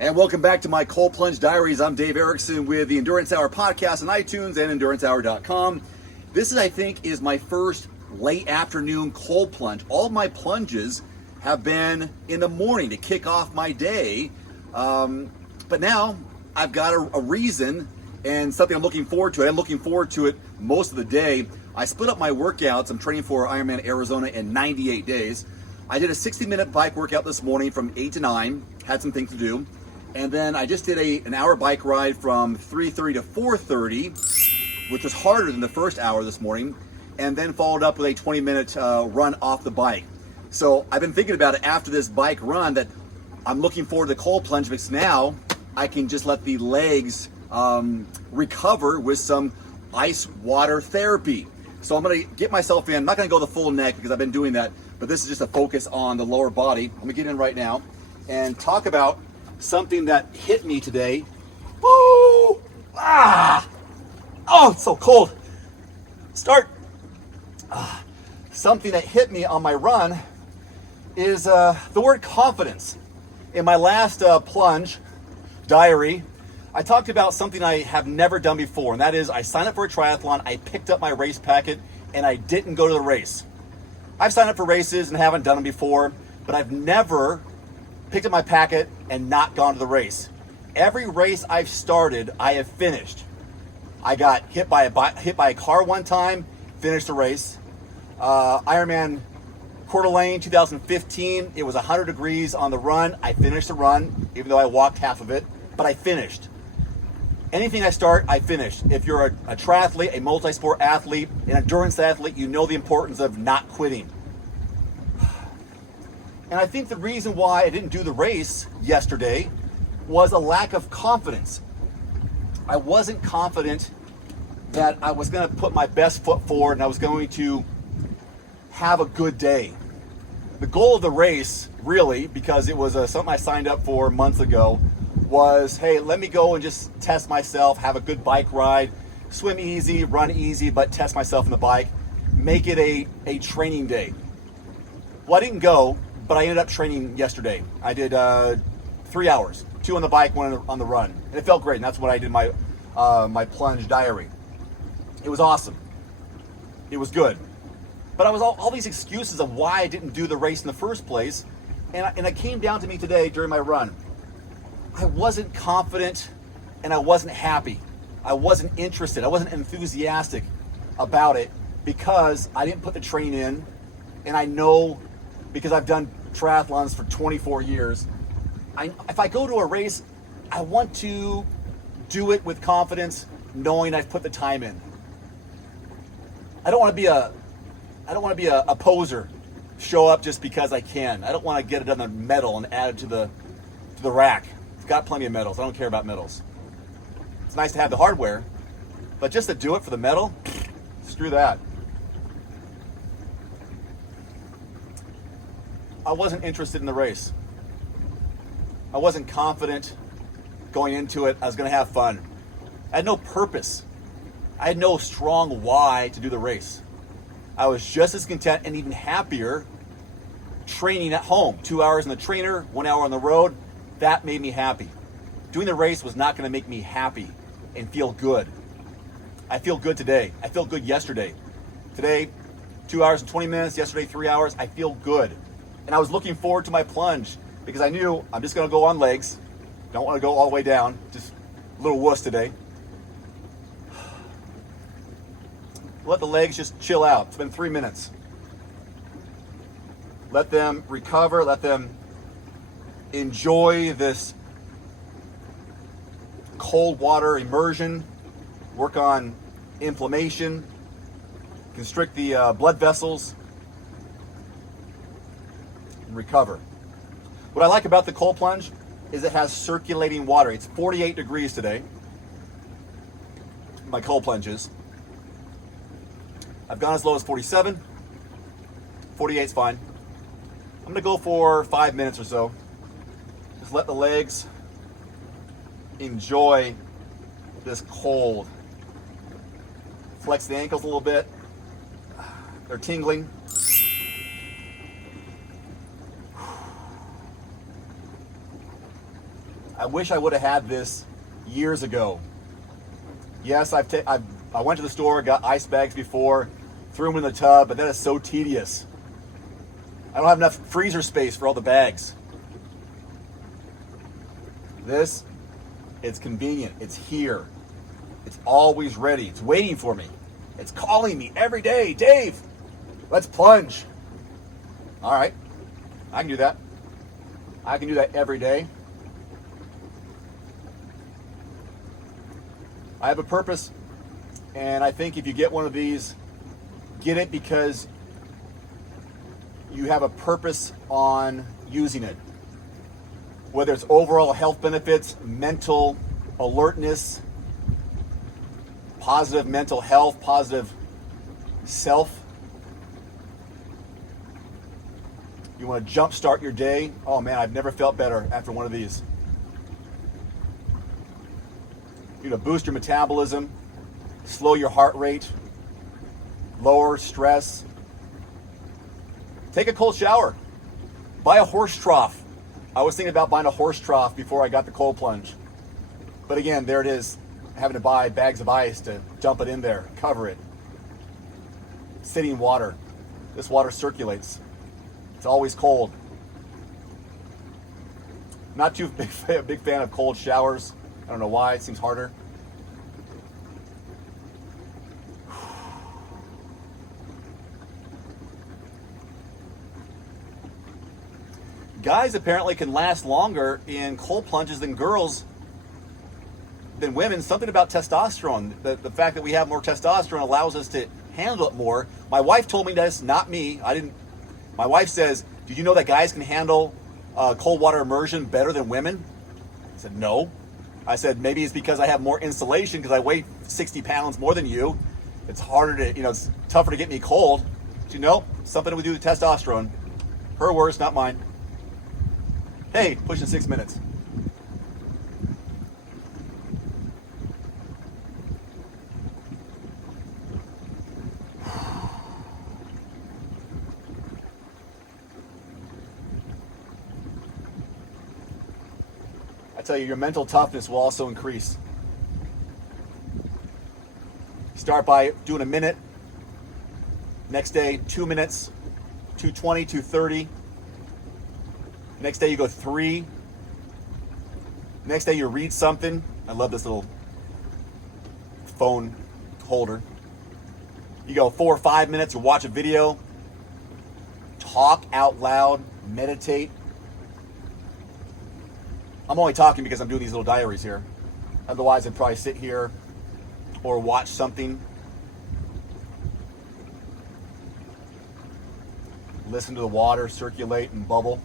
And welcome back to my Cold Plunge Diaries. I'm Dave Erickson with the Endurance Hour podcast on iTunes and endurancehour.com. This is, I think, is my first late afternoon cold plunge. All of my plunges have been in the morning to kick off my day. But now I've got a reason and something I'm looking forward to. I'm looking forward to it most of the day. I split up my workouts. I'm training for Ironman Arizona in 98 days. I did a 60-minute bike workout this morning from 8 to 9. Had some things to do. And then I just did an hour bike ride from 3:30 to 4:30, which was harder than the first hour this morning, and then followed up with a 20-minute run off the bike. So I've been thinking about it after this bike run that I'm looking forward to the cold plunge because now I can just let the legs recover with some ice water therapy. So I'm going to get myself in. I'm not going to go the full neck because I've been doing that, but this is just a focus on the lower body. I'm going to get in right now and talk about something that hit me today. Woo! Ah! Oh, it's so cold. Something that hit me on my run is the word confidence. In my last plunge diary, I talked about something I have never done before, and that is I signed up for a triathlon, I picked up my race packet, and I didn't go to the race. I've signed up for races and haven't done them before, but I've never picked up my packet and not gone to the race. Every race I've started, I have finished. I got hit by a car one time, finished the race. Ironman Coeur d'Alene 2015, it was 100 degrees on the run. I finished the run, even though I walked half of it, but I finished. Anything I start, I finish. If you're a triathlete, a multi-sport athlete, an endurance athlete, you know the importance of not quitting. And I think the reason why I didn't do the race yesterday was a lack of confidence. I wasn't confident that I was going to put my best foot forward and I was going to have a good day. The goal of the race, really, because it was something I signed up for months ago, was, hey, let me go and just test myself, have a good bike ride, swim easy, run easy, but test myself on the bike, make it a training day. Well, I didn't go, but I ended up training yesterday. I did 3 hours, 2 on the bike, 1 on the run, and it felt great. And that's what I did my plunge diary. It was awesome. It was good. But I was all these excuses of why I didn't do the race in the first place, and it came down to me today during my run. I wasn't confident, and I wasn't happy. I wasn't interested. I wasn't enthusiastic about it because I didn't put the training in, and I know, because I've done triathlons for 24 years, if I go to a race, I want to do it with confidence, knowing I've put the time in. I don't want to be a poser, show up just because I can. I don't want to get another medal and add it to the rack. I've got plenty of medals. I don't care about medals. It's nice to have the hardware, but just to do it for the medal, screw that. I wasn't interested in the race. I wasn't confident going into it. I was going to have fun. I had no purpose. I had no strong why to do the race. I was just as content and even happier training at home. 2 hours in the trainer, 1 hour on the road. That made me happy. Doing the race was not going to make me happy and feel good. I feel good today. I feel good yesterday. Today, 2 hours and 20 minutes. Yesterday, 3 hours. I feel good. And I was looking forward to my plunge because I knew I'm just going to go on legs. Don't want to go all the way down. Just a little wuss today. Let the legs just chill out. It's been 3 minutes. Let them recover. Let them enjoy this cold water immersion. Work on inflammation. Constrict the blood vessels. And recover. What I like about the cold plunge is it has circulating water. It's 48 degrees today. My cold plunge is. I've gone as low as 47. 48 is fine. I'm going to go for 5 minutes or so. Just let the legs enjoy this cold. Flex the ankles a little bit. They're tingling. I wish I would have had this years ago. Yes, I went to the store, got ice bags before, threw them in the tub, but that is so tedious. I don't have enough freezer space for all the bags. This, it's convenient. It's here. It's always ready. It's waiting for me. It's calling me every day. Dave, let's plunge. All right. I can do that. I can do that every day. I have a purpose, and I think if you get one of these, get it because you have a purpose on using it. Whether it's overall health benefits, mental alertness, positive mental health, positive self. You want to jumpstart your day? Oh man, I've never felt better after one of these. You know, boost your metabolism, slow your heart rate, lower stress. Take a cold shower. Buy a horse trough. I was thinking about buying a horse trough before I got the cold plunge. But again, there it is, having to buy bags of ice to dump it in there, cover it. Sitting water. This water circulates. It's always cold. Not too big fan of cold showers. I don't know why, it seems harder. Guys apparently can last longer in cold plunges than women. Something about testosterone. The fact that we have more testosterone allows us to handle it more. My wife told me this, not me. My wife says, did you know that guys can handle cold water immersion better than women? I said, no. I said, maybe it's because I have more insulation because I weigh 60 pounds more than you. It's harder to, it's tougher to get me cold. But something to do with testosterone. Her words, not mine. Hey, pushing 6 minutes. I tell you, your mental toughness will also increase. Start by doing a minute. Next day, 2 minutes, 2:20, 2:30. Next day you go 3. Next day you read something. I love this little phone holder. You go 4 or 5 minutes, you watch a video, talk out loud, meditate. I'm only talking because I'm doing these little diaries here. Otherwise I'd probably sit here or watch something. Listen to the water circulate and bubble.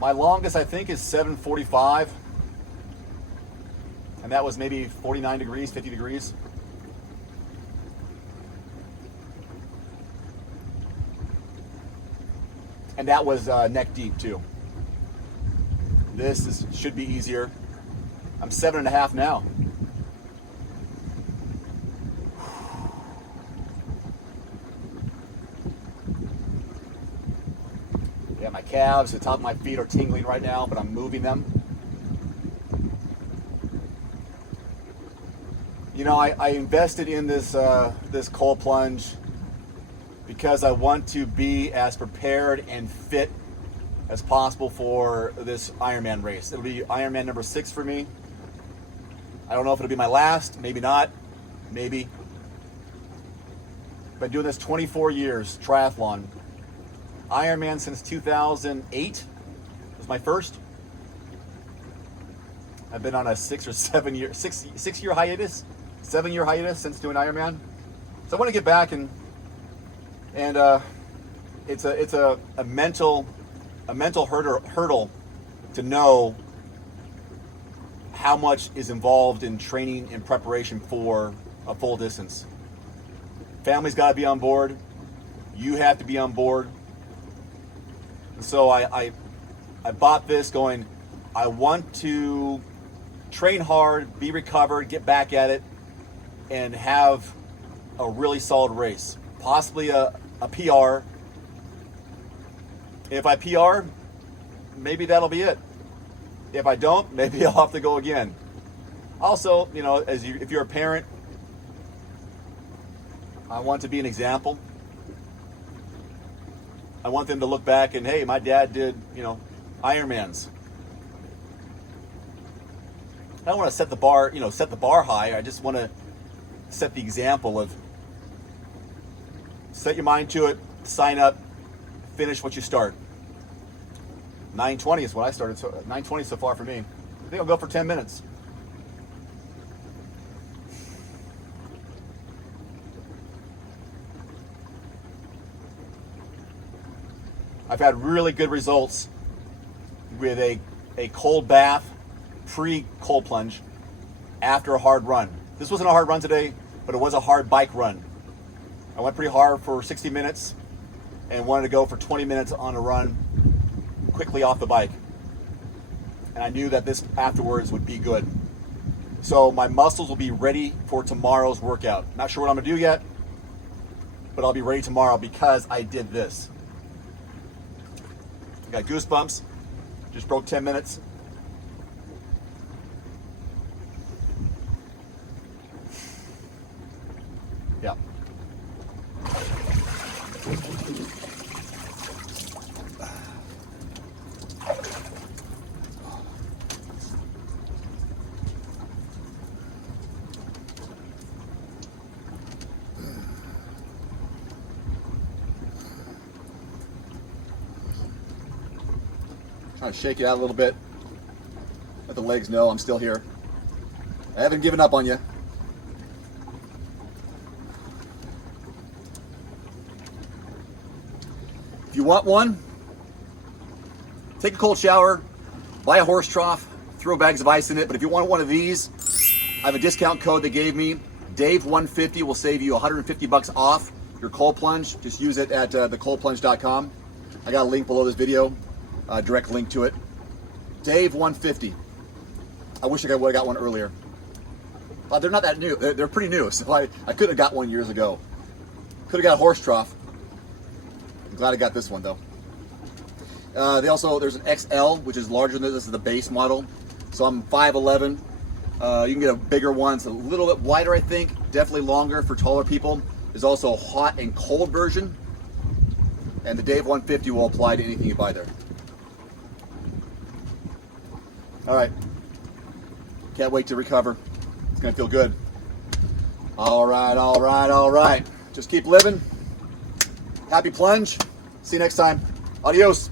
My longest, I think, is 7:45. And that was maybe 49 degrees, 50 degrees. And that was neck deep, too. This should be easier. I'm 7.5 now. Yeah, my calves, the top of my feet are tingling right now, but I'm moving them. I invested in this cold plunge because I want to be as prepared and fit as possible for this Ironman race. It'll be Ironman number 6 for me. I don't know if it'll be my last, maybe not, maybe. Been doing this 24 years, triathlon. Ironman since 2008 was my first. I've been on a 6 or 7 year, 6-year hiatus, 7-year hiatus since doing Ironman. So I want to get back and it's a mental hurdle to know how much is involved in training and preparation for a full distance. Family's got to be on board. You have to be on board. And so I bought this going, I want to train hard, be recovered, get back at it, and have a really solid race. Possibly a PR. If I PR, maybe that'll be it. If I don't, maybe I'll have to go again. Also, you know, if you're a parent, I want to be an example. I want them to look back and, hey, my dad did, you know, Ironmans. I don't want to set the bar, you know, set the bar high. I just want to set the example of set your mind to it, sign up, finish what you start. 9:20 is what I started. So 9:20 so far for me. I think I'll go for 10 minutes. I've had really good results with a cold bath, pre-cold plunge, after a hard run. This wasn't a hard run today, but it was a hard bike run. I went pretty hard for 60 minutes and wanted to go for 20 minutes on a run quickly off the bike. And I knew that this afterwards would be good. So my muscles will be ready for tomorrow's workout. Not sure what I'm gonna do yet, but I'll be ready tomorrow because I did this. Got goosebumps, just broke 10 minutes. Yeah. Trying to shake it out a little bit. Let the legs know I'm still here. I haven't given up on you. If you want one, take a cold shower, buy a horse trough, throw bags of ice in it. But if you want one of these, I have a discount code they gave me. Dave150 will save you $150 off your cold plunge. Just use it at thecoldplunge.com. I got a link below this video. Direct link to it. Dave150. I wish I would have got one earlier. They're not that new. They're pretty new, so I could have got one years ago. Could have got a horse trough. I'm glad I got this one though. There's an XL, which is larger than this is the base model. So I'm 5'11". You can get a bigger one. It's a little bit wider, I think. Definitely longer for taller people. There's also a hot and cold version. And the Dave150 will apply to anything you buy there. All right, can't wait to recover. It's gonna feel good. All right. Just keep living. Happy plunge. See you next time. Adios.